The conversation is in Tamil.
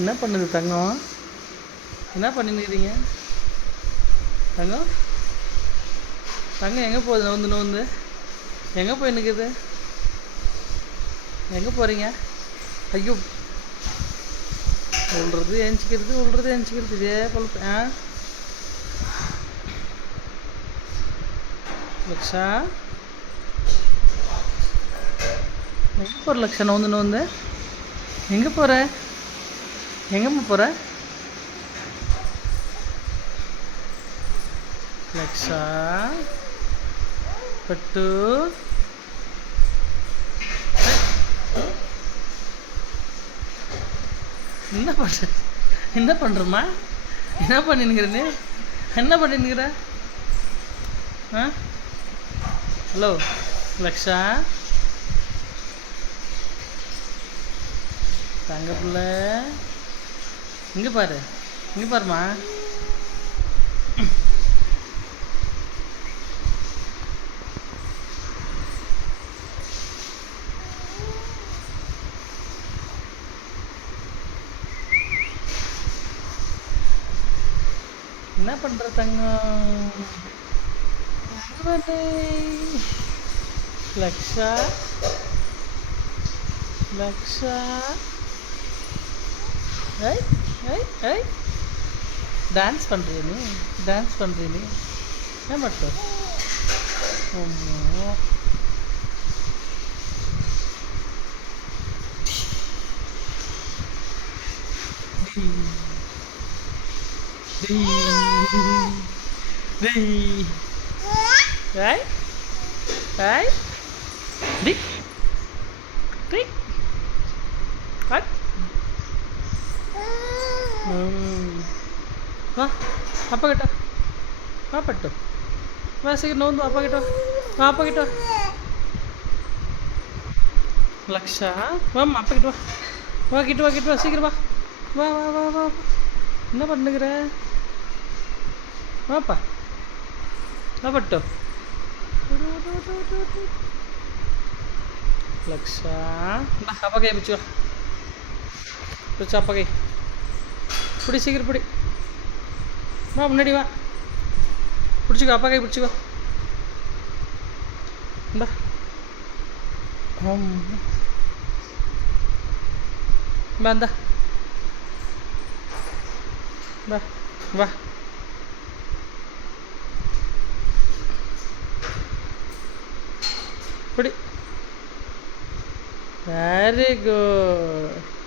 என்ன பண்ணுது தங்கம்? என்ன பண்ணின்னுக்கிறீங்க தங்கம்? தங்கம் எங்கே போகுது? நோந்து நோந்து எங்கே போய் நிற்குது? எங்கே போகிறீங்க? ஐயோ, விழுறது எழுச்சிக்கிறது இதே பொழுது. லக்ஷா, எங்கே போகிற லக்ஷா? நோந்து நோந்து எங்கே போகிற? எங்கம்மா போகிற லக்ஷா? பட்டு, என்ன பண்ணுற? என்ன பண்ணுறம்மா? என்ன பண்ணினுக்கிற நீ? என்ன பண்ணினுக்கிற? ஹலோ லக்ஷா, தங்க பிள்ளை, இங்கே பாருமா. என்ன பண்ணுற தங்கம்? லக்ஷா, லக்ஷா, ஐய் ஐய் ஐய், டான்ஸ் பண்ணுறிய நீ? ஏன் மட்டும் Right? Right? Dick? Dick? What? வா அப்பா கிட்ட வா. பட்டு வா, சீக்கிரம் நோந்து அப்பா கிட்ட வா. அப்பா கிட்ட வா லக்ஷா. வாம்மா அப்பா கிட்ட வா. கிட்ட வா சீக்கிரம் வா. வா வா வா வா. என்ன பண்ணுகிற? வாப்பா வா பட்டு. லக்ஷா, அப்பா கை பிடிச்சி வா. அப்பா கை பிடி, சீக்கிரம் பிடி. வா முன்னாடி வா, பிடிச்சிக்கோ. அப்பா கை பிடிச்சிக்கோ. இந்தா வா, இந்தா வா வா. பிடி. Very good.